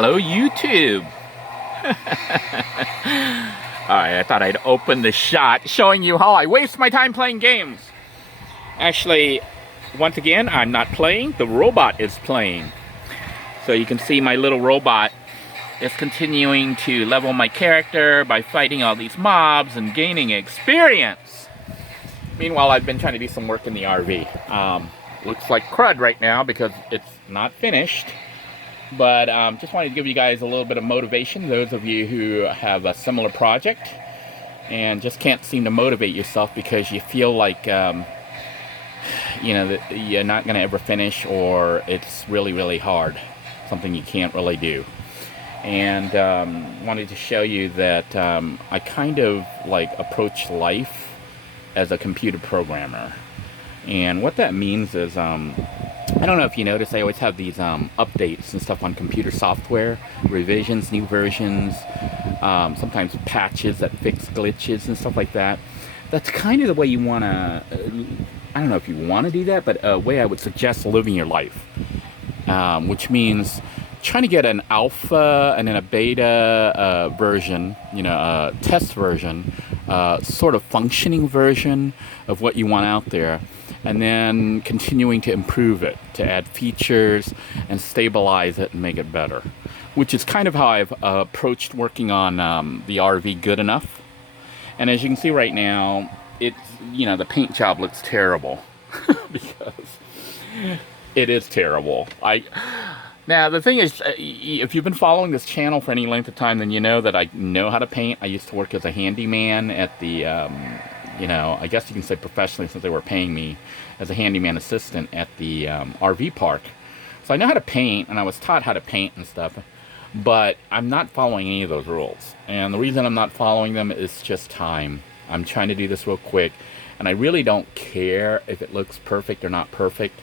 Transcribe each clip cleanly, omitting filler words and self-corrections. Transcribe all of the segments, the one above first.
Hello, YouTube. Alright, I thought I'd open the shot showing you how I waste my time playing games. Actually, once again, I'm not playing. The robot is playing. So you can see my little robot is continuing to level my character by fighting all these mobs and gaining experience. Meanwhile, I've been trying to do some work in the RV. Looks like crud right now because it's not finished. But just wanted to give you guys a little bit of motivation, those of you who have a similar project and just can't seem to motivate yourself because you feel like you know, that you're not going to ever finish, or it's really hard, something you can't really do. And wanted to show you that I kind of like approach life as a computer programmer. And what that means is, I don't know if you notice, I always have these updates and stuff on computer software, revisions, new versions, sometimes patches that fix glitches and stuff like that. That's kind of the way you want to, I don't know if you want to do that, but a way I would suggest living your life. Which means trying to get an alpha and then a beta version, you know, a test version, sort of functioning version of what you want out there, and then continuing to improve it, to add features and stabilize it and make it better, which is kind of how I've approached working on the RV good enough. And as you can see right now, it's, you know, the paint job looks terrible because it is terrible. Now, the thing is, if you've been following this channel for any length of time, then you know that I know how to paint. I used to work as a handyman at the, you know, I guess you can say professionally, since they were paying me as a handyman assistant at the RV park. So I know how to paint, and I was taught how to paint and stuff, but I'm not following any of those rules. And the reason I'm not following them is just time. I'm trying to do this real quick, and I really don't care if it looks perfect or not perfect.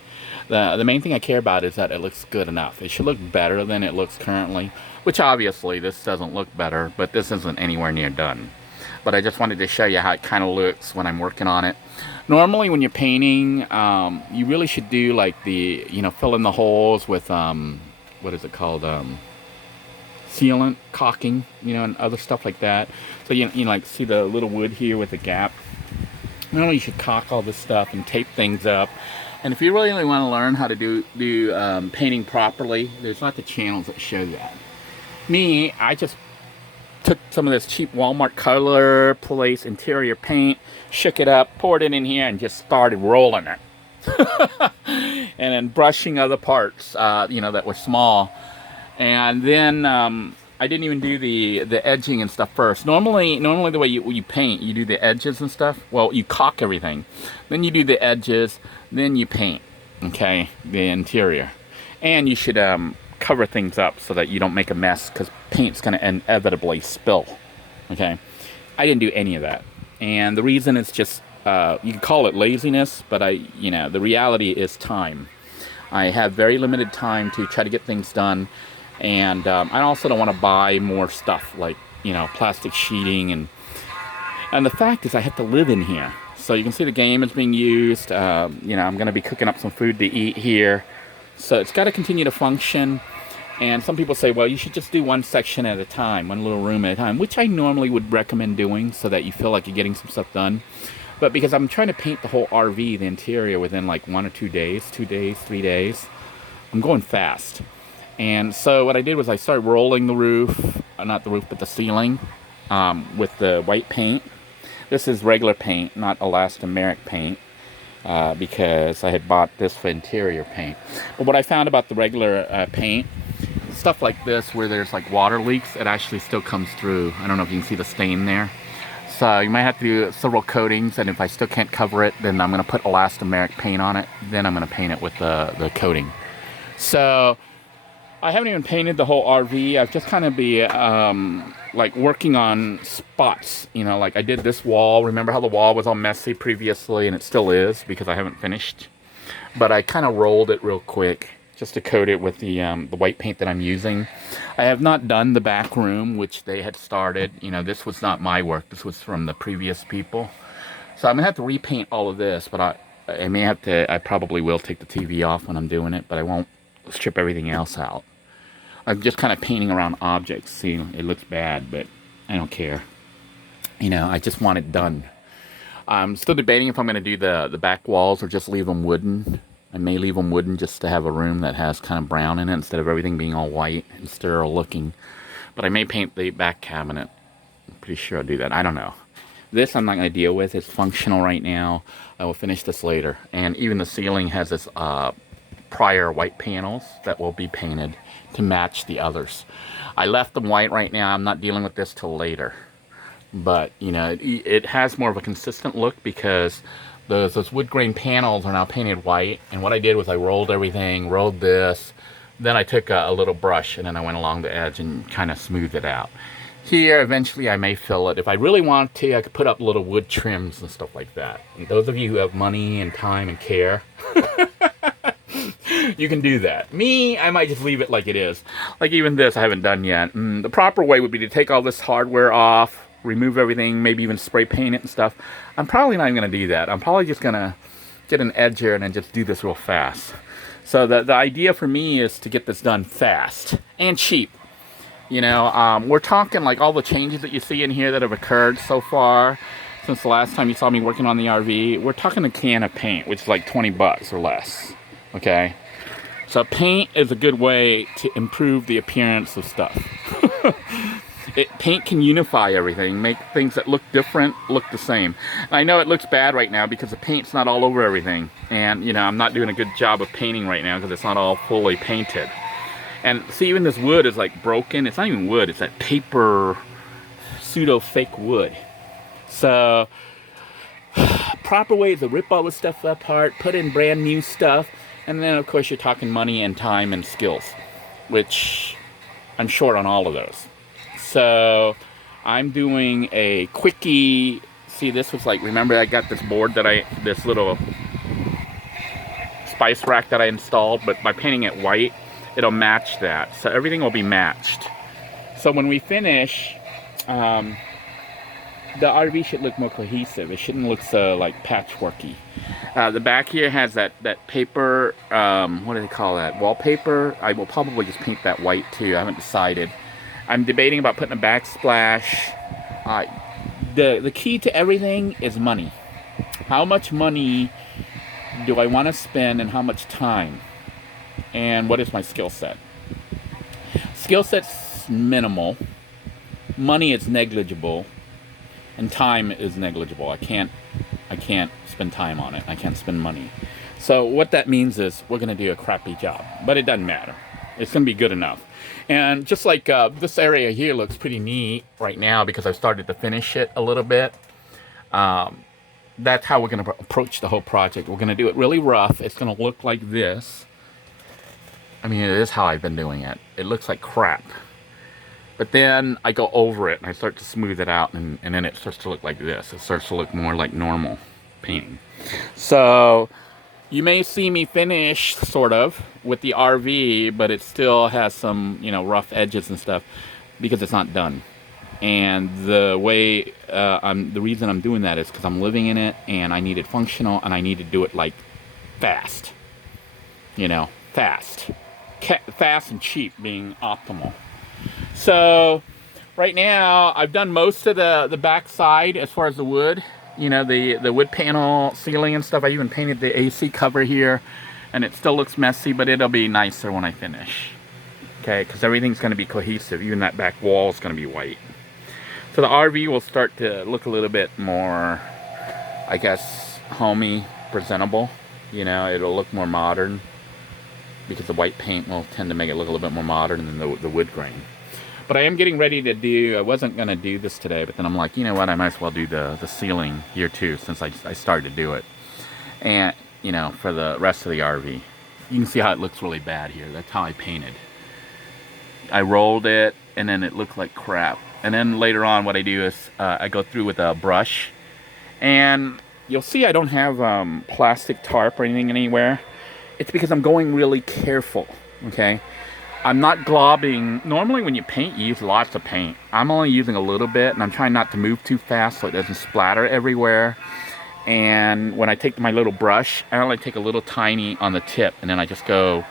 The main thing I care about is that it looks good enough. It should look better than it looks currently, which obviously this doesn't look better, but this isn't anywhere near done. But I just wanted to show you how it kind of looks when I'm working on it. Normally when you're painting, you really should do like the, you know, fill in the holes with, what is it called, sealant, caulking, you know, and other stuff like that. So you like see the little wood here with the gap. Normally you should caulk all this stuff and tape things up. And if you really want to learn how to do painting properly, there's lots of channels that show that. Me, I just took some of this cheap Walmart color place interior paint, shook it up, poured it in here, and just started rolling it. And then brushing other parts, you know, that were small. And then I didn't even do the edging and stuff first. Normally the way you paint, you do the edges and stuff. Well, you caulk everything. Then you do the edges, then you paint, okay, the interior. And you should cover things up so that you don't make a mess, because paint's going to inevitably spill, okay? I didn't do any of that. And the reason is just, you can call it laziness, but you know, the reality is time. I have very limited time to try to get things done. And I also don't want to buy more stuff like, you know, plastic sheeting. And the fact is I have to live in here. So you can see the game is being used. You know, I'm going to be cooking up some food to eat here. So it's got to continue to function. And some people say, well, you should just do one section at a time, one little room at a time, which I normally would recommend doing so that you feel like you're getting some stuff done. But because I'm trying to paint the whole RV, the interior, within like 1 or 2 days, 2 days, 3 days, I'm going fast. And so what I did was I started rolling the roof, not the roof, but the ceiling, with the white paint. This is regular paint, not elastomeric paint, because I had bought this for interior paint. But what I found about the regular paint, stuff like this where there's like water leaks, it actually still comes through. I don't know if you can see the stain there. So you might have to do several coatings, and if I still can't cover it, then I'm going to put elastomeric paint on it. Then I'm going to paint it with the coating. So I haven't even painted the whole RV. I've just kind of like working on spots, you know, like I did this wall. Remember how the wall was all messy previously, and it still is because I haven't finished. But I kind of rolled it real quick just to coat it with the white paint that I'm using. I have not done the back room, which they had started. You know, this was not my work. This was from the previous people. So I'm gonna have to repaint all of this, but I may have to, I probably will take the TV off when I'm doing it, but I won't strip everything else out. I'm just kind of painting around objects. See, it looks bad, but I don't care. You know, I just want it done. I'm still debating if I'm going to do the back walls or just leave them wooden. I may leave them wooden just to have a room that has kind of brown in it instead of everything being all white and sterile looking. But I may paint the back cabinet. I'm pretty sure I'll do that. I don't know. This I'm not going to deal with. It's functional right now. I will finish this later. And even the ceiling has this prior white panels that will be painted to match the others. I left them white right now. I'm not dealing with this till later. But, you know, it has more of a consistent look because those wood grain panels are now painted white. And what I did was I rolled everything, rolled this. Then I took a little brush and then I went along the edge and kind of smoothed it out. Here, eventually I may fill it. If I really want to, I could put up little wood trims and stuff like that. And those of you who have money and time and care, you can do that. Me, I might just leave it like it is. Like even this I haven't done yet. The proper way would be to take all this hardware off, remove everything, maybe even spray paint it and stuff. I'm probably not even going to do that. I'm probably just going to get an edger and then just do this real fast. So the idea for me is to get this done fast and cheap. You know, we're talking like all the changes that you see in here that have occurred so far since the last time you saw me working on the RV. We're talking a can of paint, which is like 20 bucks or less. Okay? So paint is a good way to improve the appearance of stuff. Paint can unify everything, make things that look different look the same. And I know it looks bad right now because the paint's not all over everything. And, you know, I'm not doing a good job of painting right now because it's not all fully painted. And see, even this wood is like broken. It's not even wood, it's that paper, pseudo fake wood. So, proper way is to rip all this stuff apart, put in brand new stuff, and then of course you're talking money and time and skills, which I'm short on all of those. So, I'm doing a quickie. See, this was like, remember I got this board that this little spice rack that I installed, but by painting it white, it'll match that. So everything will be matched. So when we finish, the RV should look more cohesive. It shouldn't look so like patchworky. The back here has that paper, what do they call that? Wallpaper. I will probably just paint that white too. I haven't decided. I'm debating about putting a backsplash. The key to everything is money. How much money do I want to spend and how much time? And what is my skill set? Skill set's minimal. Money is negligible. And time is negligible. I can't spend time on it. I can't spend money. So what that means is we're going to do a crappy job. But it doesn't matter. It's going to be good enough. And just like this area here looks pretty neat right now because I've started to finish it a little bit. That's how we're going to approach the whole project. We're going to do it really rough. It's going to look like this. I mean, it is how I've been doing it. It looks like crap. But then I go over it and I start to smooth it out and then it starts to look like this. It starts to look more like normal painting. So you may see me finish sort of with the RV, but it still has some, you know, rough edges and stuff because it's not done. And the way, the reason I'm doing that is because I'm living in it and I need it functional and I need to do it like fast. You know, fast. Fast and cheap being optimal. So right now I've done most of the back side as far as the wood, you know, the wood panel ceiling and stuff. I even painted the AC cover here and it still looks messy, but it'll be nicer when I finish. Okay, because everything's going to be cohesive. Even that back wall is going to be white. So the RV will start to look a little bit more, I guess, homey, presentable. You know, it'll look more modern because the white paint will tend to make it look a little bit more modern than the wood grain. But I am getting ready to do, I wasn't going to do this today, but then I'm like, you know what, I might as well do the ceiling here too, since I started to do it. And, you know, for the rest of the RV. You can see how it looks really bad here. That's how I painted. I rolled it, and then it looked like crap. And then later on, what I do is I go through with a brush. And you'll see I don't have plastic tarp or anything anywhere. It's because I'm going really careful, okay? I'm not globbing. Normally when you paint, you use lots of paint. I'm only using a little bit, and I'm trying not to move too fast so it doesn't splatter everywhere. And when I take my little brush, I only take a little tiny on the tip, and then I just go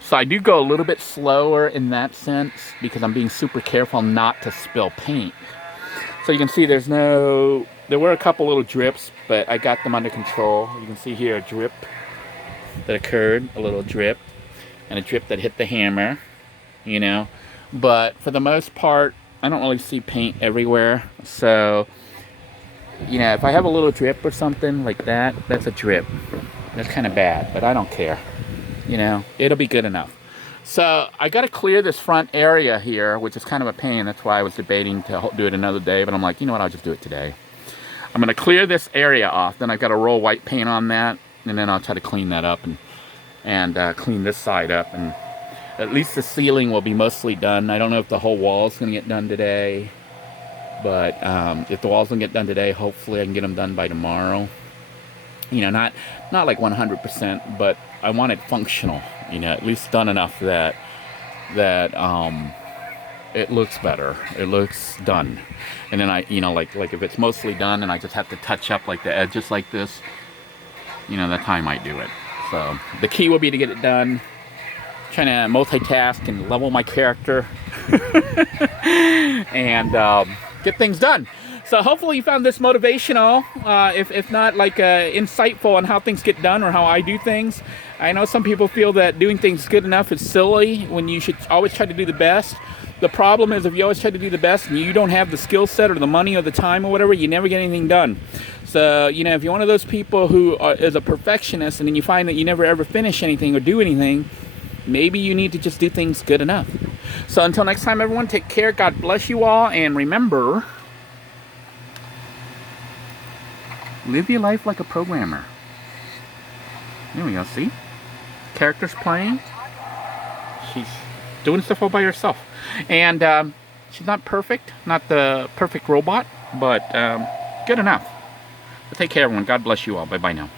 So I do go a little bit slower in that sense because I'm being super careful not to spill paint. So you can see there were a couple little drips, but I got them under control. You can see here a drip that occurred, a little drip, and a drip that hit the hammer, you know. But for the most part, I don't really see paint everywhere. So, you know, if I have a little drip or something like that, that's a drip. That's kind of bad, but I don't care. You know, it'll be good enough. So I got to clear this front area here, which is kind of a pain. That's why I was debating to do it another day, but I'm like, you know what, I'll just do it today. I'm going to clear this area off. Then I've got to roll white paint on that, and then I'll try to clean that up and clean this side up. And at least the ceiling will be mostly done. I don't know if the whole wall is going to get done today, but if the walls don't get done today, hopefully I can get them done by tomorrow. You know, not like 100%, but I want it functional. You know, at least done enough that it looks better. It looks done. And then I, you know, like if it's mostly done and I just have to touch up like the edges like this, you know, that's how I might do it. So the key will be to get it done. Trying to multitask and level my character and get things done. So hopefully you found this motivational, if not like insightful on how things get done or how I do things. I know some people feel that doing things good enough is silly when you should always try to do the best. The problem is if you always try to do the best and you don't have the skill set or the money or the time or whatever, you never get anything done. So, you know, if you're one of those people who is a perfectionist and then you find that you never ever finish anything or do anything, maybe you need to just do things good enough. So until next time, everyone, take care. God bless you all. And remember, live your life like a programmer. There we go, see? Character's playing. She's doing stuff all by herself. And she's not perfect, not the perfect robot, but good enough. So take care, everyone. God bless you all. Bye-bye now.